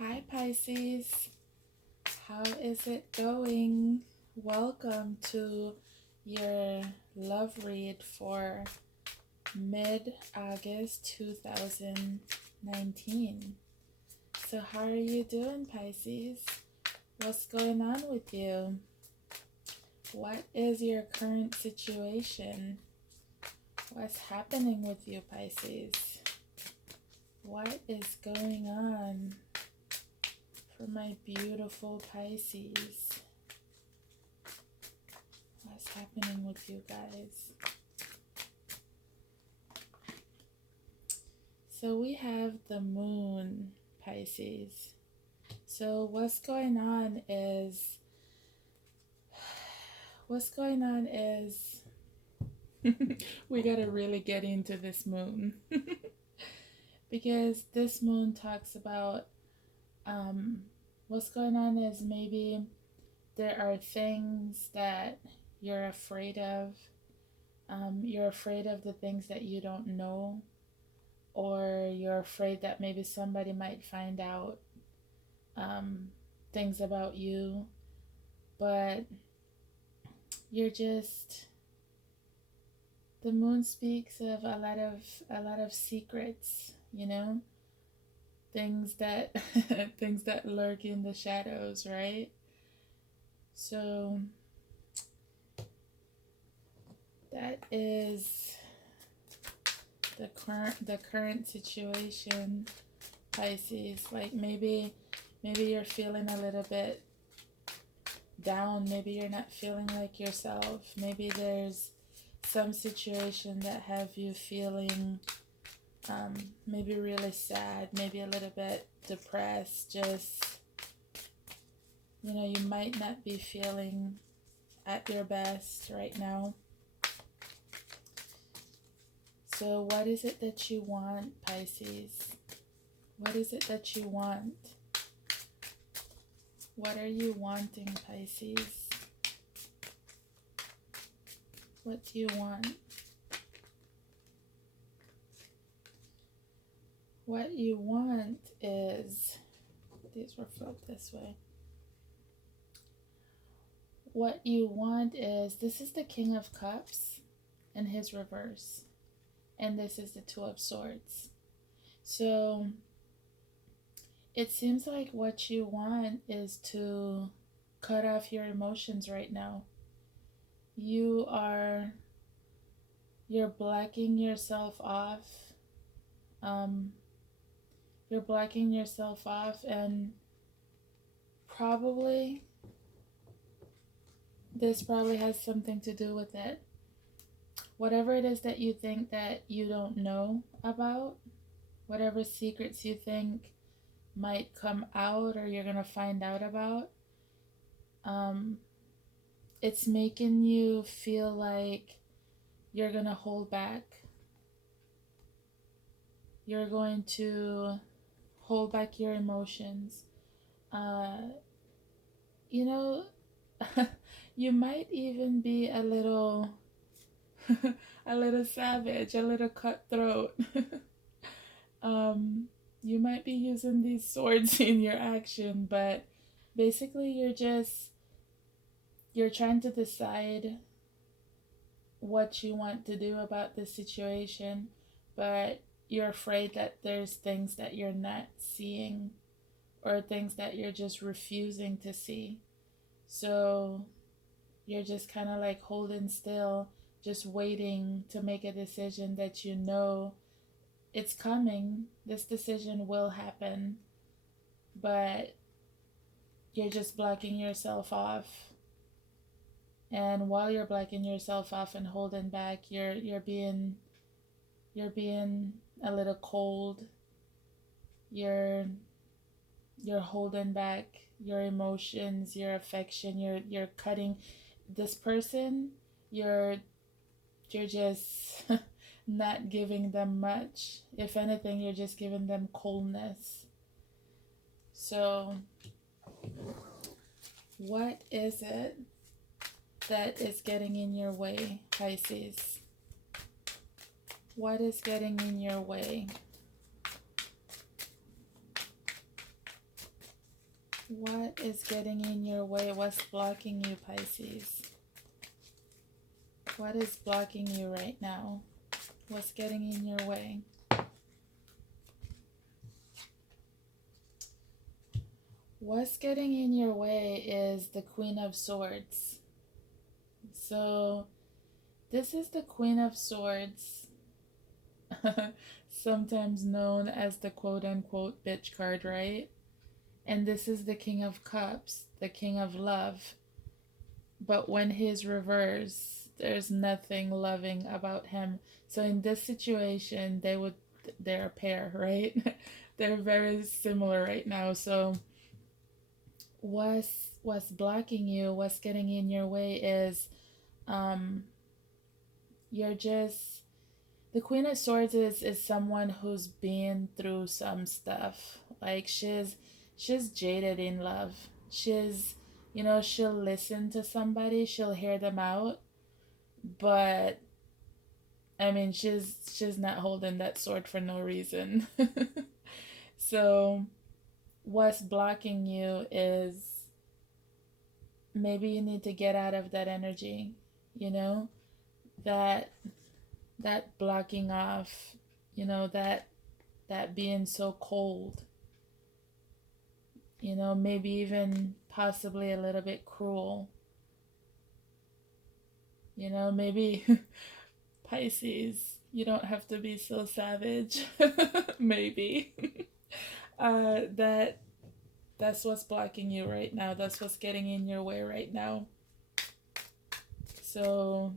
Hi Pisces, how is it going? Welcome to your love read for mid-August 2019. So how are you doing, Pisces? What's going on with you? What is your current situation? What's happening with you, Pisces? What is going on for my beautiful Pisces? What's happening with you guys? So we have the moon, Pisces. So what's going on is we gotta really get into this moon because this moon talks about what's going on is maybe there are things that you're afraid of. You're afraid of the things that you don't know, or you're afraid that maybe somebody might find out things about you, but you're just, the moon speaks of a lot of secrets, things that things that lurk in the shadows, right? So that is the current situation, Pisces. Like maybe you're feeling a little bit down, maybe you're not feeling like yourself, maybe there's some situation that have you feeling maybe really sad, maybe a little bit depressed, just you might not be feeling at your best right now. So what is it that you want, Pisces? What is it that you want? What are you wanting, Pisces? What do you want? What you want is, these were flipped this way. What you want is, this is the King of Cups in his reverse. And this is the Two of Swords. So it seems like what you want is to cut off your emotions right now. You're blocking yourself off. You're blocking yourself off, and this probably has something to do with it. Whatever it is that you think that you don't know about, whatever secrets you think might come out or you're gonna find out about, it's making you feel like you're gonna hold back. You're going to hold back your emotions. You might even be a little a little savage, a little cutthroat. You might be using these swords in your action, but basically you're trying to decide what you want to do about this situation, but you're afraid that there's things that you're not seeing or things that you're just refusing to see. So you're just kind of like holding still, just waiting to make a decision that you know it's coming. This decision will happen, but you're just blocking yourself off. And while you're blocking yourself off and holding back, you're being a little cold. You're holding back your emotions, your affection. You're cutting this person. You're just not giving them much. If anything, you're just giving them coldness. So what is it that is getting in your way, Pisces? What is getting in your way? What is getting in your way? What's blocking you, Pisces? What is blocking you right now? What's getting in your way? What's getting in your way is the Queen of Swords. So, this is the Queen of Swords, sometimes known as the quote-unquote bitch card, right? And this is the King of Cups, the King of Love. But when he's reversed, there's nothing loving about him. So in this situation, they're a pair, right? They're very similar right now. So what's blocking you, what's getting in your way is you're just, the Queen of Swords is someone who's been through some stuff. Like she's jaded in love. She's, she'll listen to somebody, she'll hear them out, but I mean, she's not holding that sword for no reason. So, what's blocking you is maybe you need to get out of that energy, you know? That that blocking off, that being so cold, maybe even possibly a little bit cruel. Maybe Pisces, you don't have to be so savage. Maybe. That's what's blocking you right now. That's what's getting in your way right now. So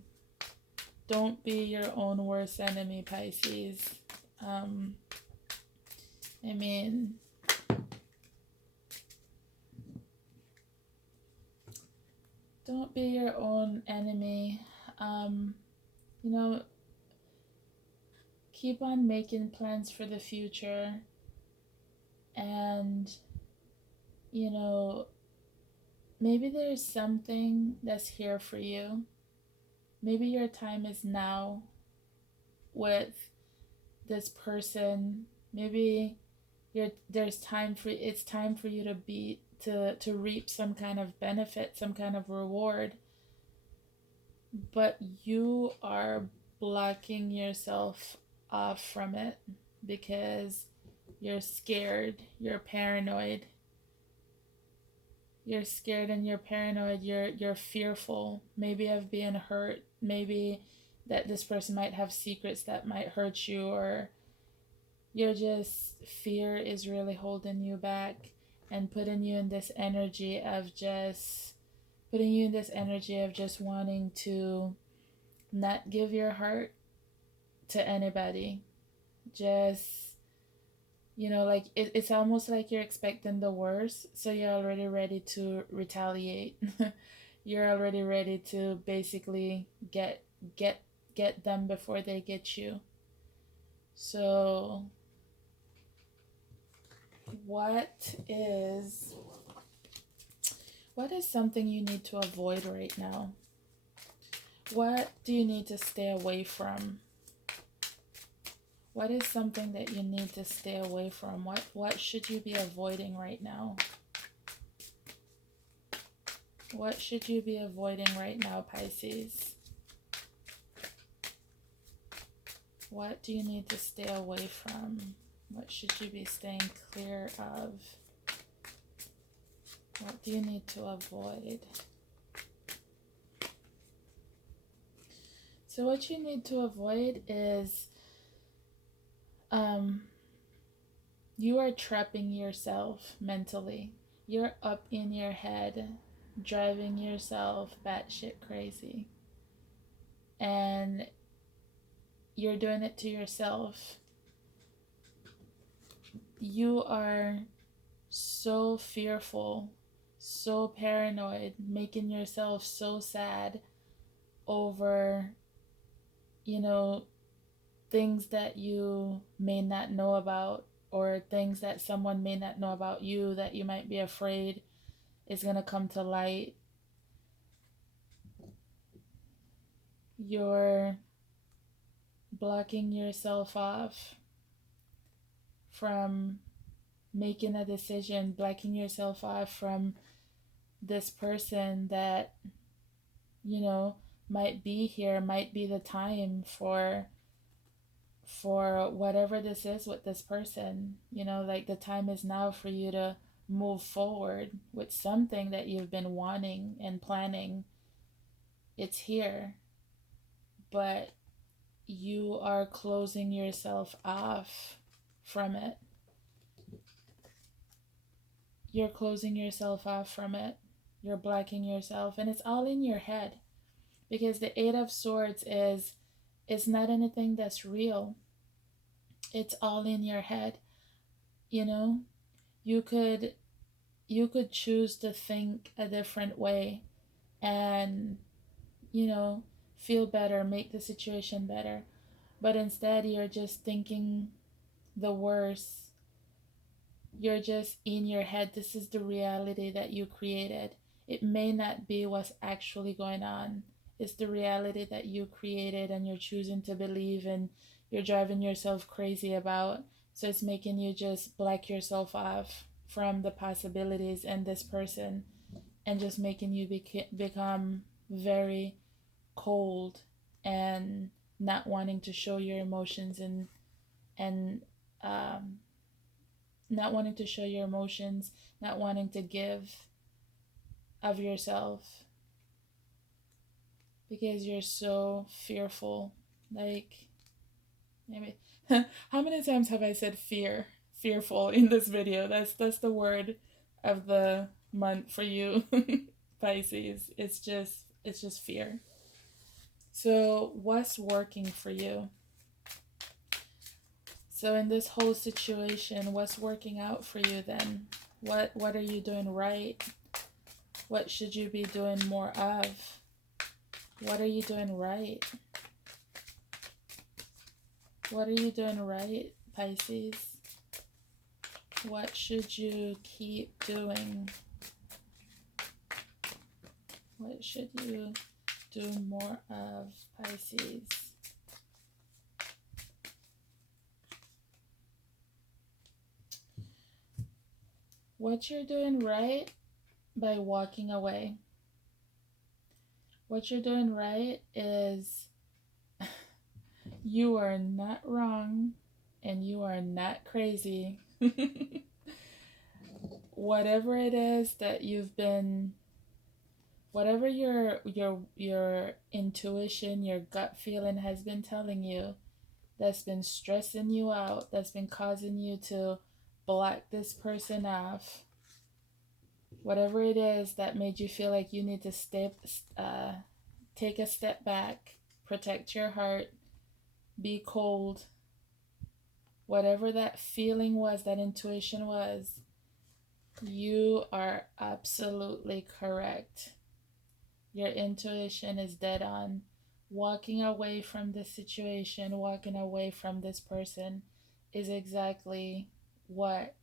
don't be your own worst enemy, Pisces. I mean, don't be your own enemy. You know, keep on making plans for the future, and maybe there's something that's here for you. Maybe your time is now with this person. Maybe it's time for you to reap some kind of benefit, some kind of reward, but you are blocking yourself off from it because you're scared, you're paranoid. You're scared and you're paranoid, you're fearful, maybe of being hurt, maybe that this person might have secrets that might hurt you, or you're just, fear is really holding you back and putting you in this energy of just wanting to not give your heart to anybody. Just, like it's almost like you're expecting the worst, so you're already ready to retaliate. You're already ready to basically get them before they get you. So what is something you need to avoid right now? What do you need to stay away from? What is something that you need to stay away from? What should you be avoiding right now? What should you be avoiding right now, Pisces? What do you need to stay away from? What should you be staying clear of? What do you need to avoid? So what you need to avoid is you are trapping yourself mentally. You're up in your head, driving yourself batshit crazy. And you're doing it to yourself. You are so fearful, so paranoid, making yourself so sad over, things that you may not know about, or things that someone may not know about you that you might be afraid is going to come to light. You're blocking yourself off from making a decision, blocking yourself off from this person that, you know, might be here, might be the time for whatever this is with this person. You know, like the time is now for you to move forward with something that you've been wanting and planning. It's here, but you are closing yourself off from it. You're closing yourself off from it. You're blocking yourself, and it's all in your head, because the Eight of Swords is not anything that's real. It's all in your head. You know, you could choose to think a different way and, you know, feel better, make the situation better. But instead, you're just thinking the worst. You're just in your head. This is the reality that you created. It may not be what's actually going on. It's the reality that you created and you're choosing to believe, and you're driving yourself crazy about. So it's making you just black yourself off from the possibilities and this person, and just making you become very cold and not wanting to show your emotions, and um, not wanting to show your emotions, not wanting to give of yourself because you're so fearful. Like, maybe how many times have I said fearful in this video? That's the word of the month for you, Pisces. It's just fear. So what's working for you? So in this whole situation, what's working out for you then? What are you doing right? What should you be doing more of? What are you doing right? What are you doing right, Pisces? What should you keep doing? What should you do more of, Pisces? What you're doing right by walking away. What you're doing right is you are not wrong and you are not crazy. Whatever it is that you've been, whatever your intuition, your gut feeling has been telling you, that's been stressing you out, that's been causing you to block this person off, whatever it is that made you feel like you need to take a step back, protect your heart, be cold, whatever that feeling was, that intuition was, you are absolutely correct. Your intuition is dead on. Walking away from this situation, walking away from this person is exactly what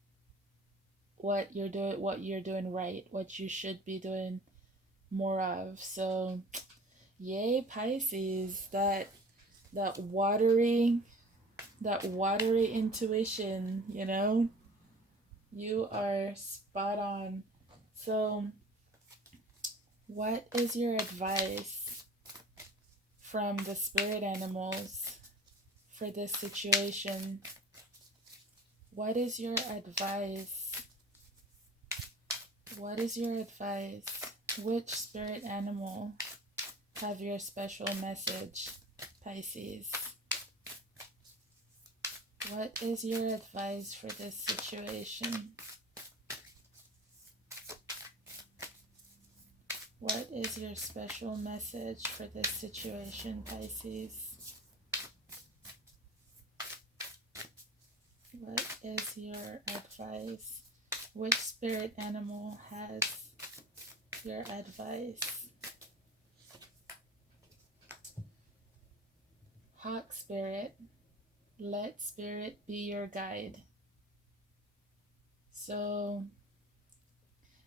you're doing right, what you should be doing more of. So yay, Pisces, that watery intuition, you know, you are spot on. So what is your advice from the spirit animals for this situation? What is your advice? What is your advice? Which spirit animal have your special message, Pisces? What is your advice for this situation? What is your special message for this situation, Pisces? What is your advice? Which spirit animal has your advice? Hawk spirit, let spirit be your guide. So,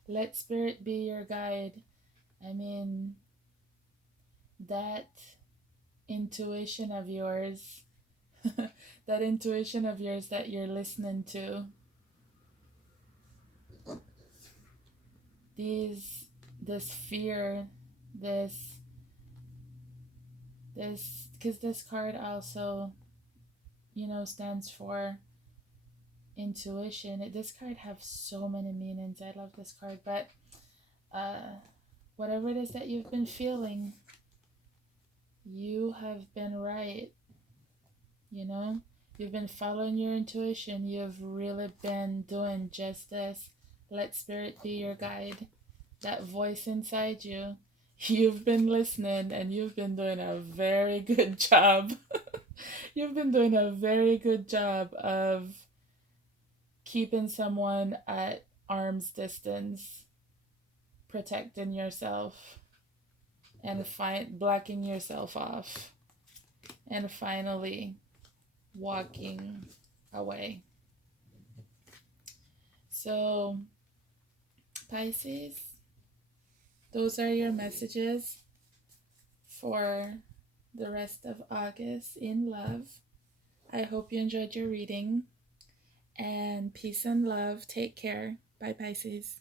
let spirit be your guide. I mean, that intuition of yours, that intuition of yours that you're listening to, this fear, this because this card also, stands for intuition. This card have so many meanings. I love this card, but whatever it is that you've been feeling, you have been right. You've been following your intuition. You've really been doing just this. Let spirit be your guide. That voice inside you. You've been listening and you've been doing a very good job. You've been doing a very good job of keeping someone at arm's distance, protecting yourself, and blocking yourself off, and finally walking away. So, Pisces, those are your messages for the rest of August in love. I hope you enjoyed your reading, and peace and love. Take care. Bye, Pisces.